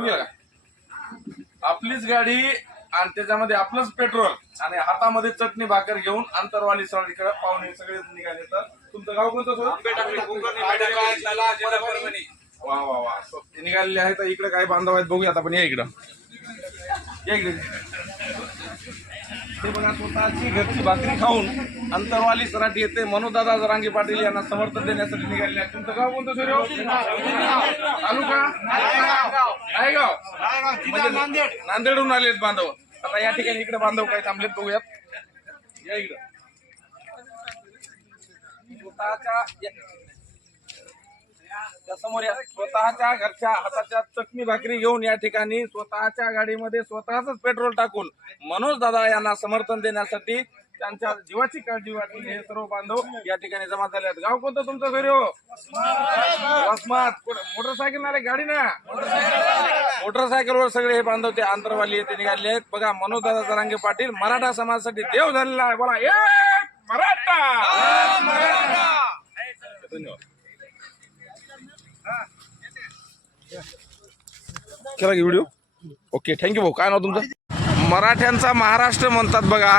बघा. आपलीच गाडी आणि त्याच्यामध्ये आपलंच पेट्रोल आणि हातामध्ये चटणी भाकर घेऊन आंतरवाली सगळीकडे पाहुणे सगळे निघाले तर. तुमचं गाव कोणतं वा वा वा. ते निघालेले आहेत. तर इकडे काय बांधव आहेत. बघूया आपण. या इकडं. या इकडे. ते बघा स्वतःची घरची भाकरी खाऊन अंतरवाली सराठी येते. मनोदादा जरांगे पाटील यांना समर्थन देण्यासाठी निघालेले आहेत. तुमचं गाव कोणतं सूर्य तालुका? नायगाव म्हणजे नांदेडहून आलेत बांधव. आता या ठिकाणी इकडे बांधव काय थांबलेत बघूयात. या इकडं. स्वतःच्या समोर या. स्वतःच्या घरच्या हाताच्या चटणी भाकरी घेऊन या ठिकाणी स्वतःच्या गाडीमध्ये स्वतःच पेट्रोल टाकून मनोज दादा यांना समर्थन देण्यासाठी त्यांच्या जीवाची काळजी वाटली हे सर्व बांधव या ठिकाणी जमा झाले आहेत. गाव कोणतं तुमचं घरी हो? वसमत मोटरसायकल ना रे, गाडी ना मोटरसायकलवर सगळे हे बांधव ते आंतरवाली येथे निघाले आहेत. बघा मनोजदादा जरांगे पाटील मराठा समाजासाठी देव झालेला आहे. बोला एक मराठा! धन्यवाद. केला की व्हिडिओ ओके थँक्यू भाऊ. काय नाव तुमचं? मराठ्यांचा महाराष्ट्र म्हणतात बघा.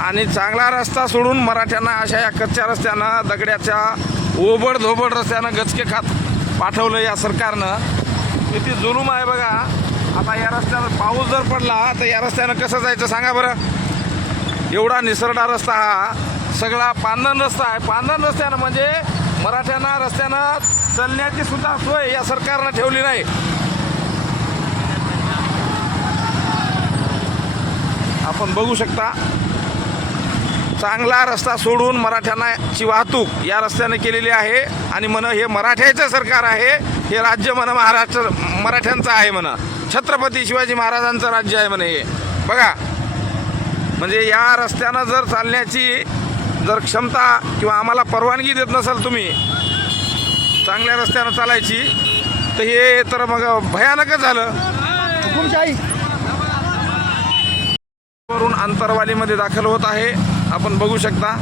आणि चांगला रस्ता सोडून मराठ्यांना अशा या कच्च्या रस्त्यानं दगड्याच्या ओबड धोबड रस्त्यानं गचके खात पाठवलं या सरकारनं. किती जुलूम आहे बघा. आता या रस्त्यानं पाऊस जर पडला तर या रस्त्यानं कसं जायचं सांगा बरं. एवढा निसरडा रस्ता हा. सगळा पांधन रस्ता आहे. पांधन रस्त्यानं म्हणजे मराठ्यांना रस्त्यानं चालण्याची सुद्धा सोय या सरकारनं ठेवली नाही. आपण बघू शकता. चांगला रस्ता सोडून मराठ्यांनाची वाहतूक या रस्त्याने केलेली आहे. आणि म्हण हे मराठ्याचं सरकार आहे. हे राज्य म्हण महाराष्ट्र मराठ्यांचं आहे म्हण. छत्रपती शिवाजी महाराजांचं राज्य आहे म्हणे हे. बघा. म्हणजे या रस्त्यानं जर चालण्याची जर क्षमता किंवा आम्हाला परवानगी देत नसाल तुम्ही चांगल्या रस्त्यानं चालायची तर हे तर मग भयानकच झालं. हुकुमशाही. वरून अंतरवालीमध्ये दाखल होत आहे. आपण बघू शकता.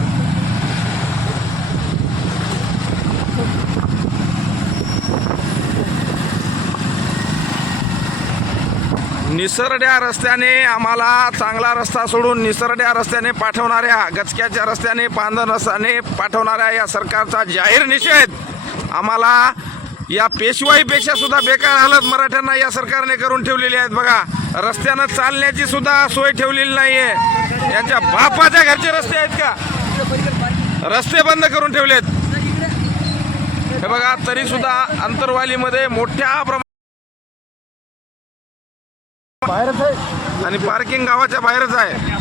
निसरड्या रस्त्याने आम्हाला चांगला रस्ता सोडून निसरड्या रस्त्याने पाठवणाऱ्या गचक्याच्या रस्त्याने पांधन रस्त्याने पाठवणाऱ्या या सरकारचा जाहीर निषेध आम्हाला या पेशवाईपेक्षा सुद्धा बेकार हालत मराठ्यांना या सरकारने करून ठेवलेली आहेत बघा. रस्त्यानं चालण्याची सुद्धा सोय ठेवलेली नाही आहे यांच्या बापाच्या घरचे रस्ते आहेत का? रस्ते बंद करून ठेवलेत. हे बघा तरी सुद्धा अंतरवालीमध्ये मोठ्या प्रमाणात आणि पार्किंग गावाच्या बाहेरच आहे.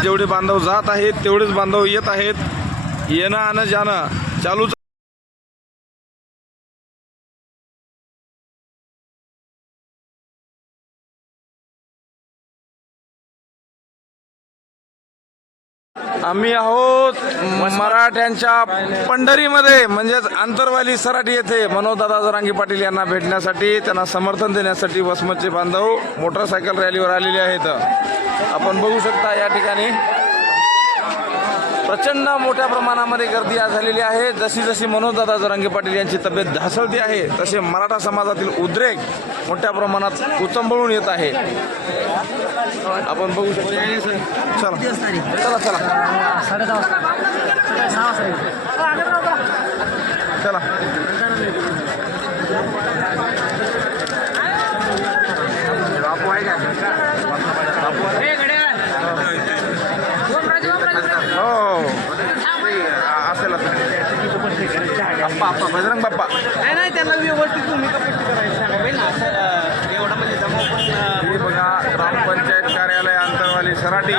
जेवढे बांधव जात आहेत तेवढेच बांधव येत आहेत. येणं आणि जाणं. चालूच आम्ही आहोत मराठ्यांच्या पंढरीमध्ये म्हणजेच आंतरवाली सराटी येथे मनोजदादा जरांगी पाटील यांना भेटण्यासाठी त्यांना समर्थन देण्यासाठी वसमतचे बांधव मोटरसायकल रॅलीवर आलेले आहेत. आपण बघू शकता या ठिकाणी. प्रचंड मोठ्या प्रमाणामध्ये गर्दी आज झालेली आहे. जशी जशी मनोजदादा जरांगे पाटील यांची तब्येत ढासळती आहे तसे मराठा समाजातील उद्रेक मोठ्या प्रमाणात उचंबळून येत आहे. आपण बघू शकतो. चला. चला चला साडे दहा वाजता सकाळी सहा वाजता चला बापू आहे का बापू आहे? हो असेल असेल बाप्पा बाप्पा बजरंग बाप्पा. नाही नाही त्यांना व्यवस्थित भूमिका पट्टी करायची सांगा बाई ना? असं अं, एवढा म्हणजे जमाव पण ही बघा ग्रामपंचायत कार्यालय अंतरवाली सराटी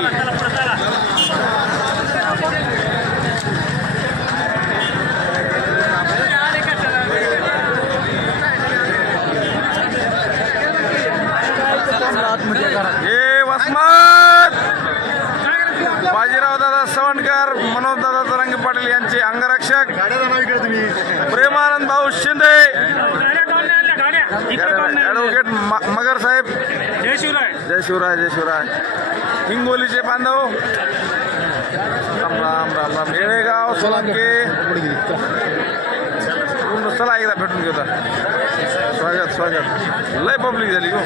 हे वसमत बाजीराव दादा सवंडकर मनोज दादा तरंगे यांचे अंगरक्षक प्रेमानंद भाऊ शिंदे. ऍडव्होकेट मगर साहेब. जय शिवराय. जय शिवराय जय शिवराय. हिंगोलीचे बांधव. राम राम राम राम. येळेगाव सोलांके चला एकदा भेटून घेऊ आता. स्वागत स्वागत. लय पब्लिक झाली हो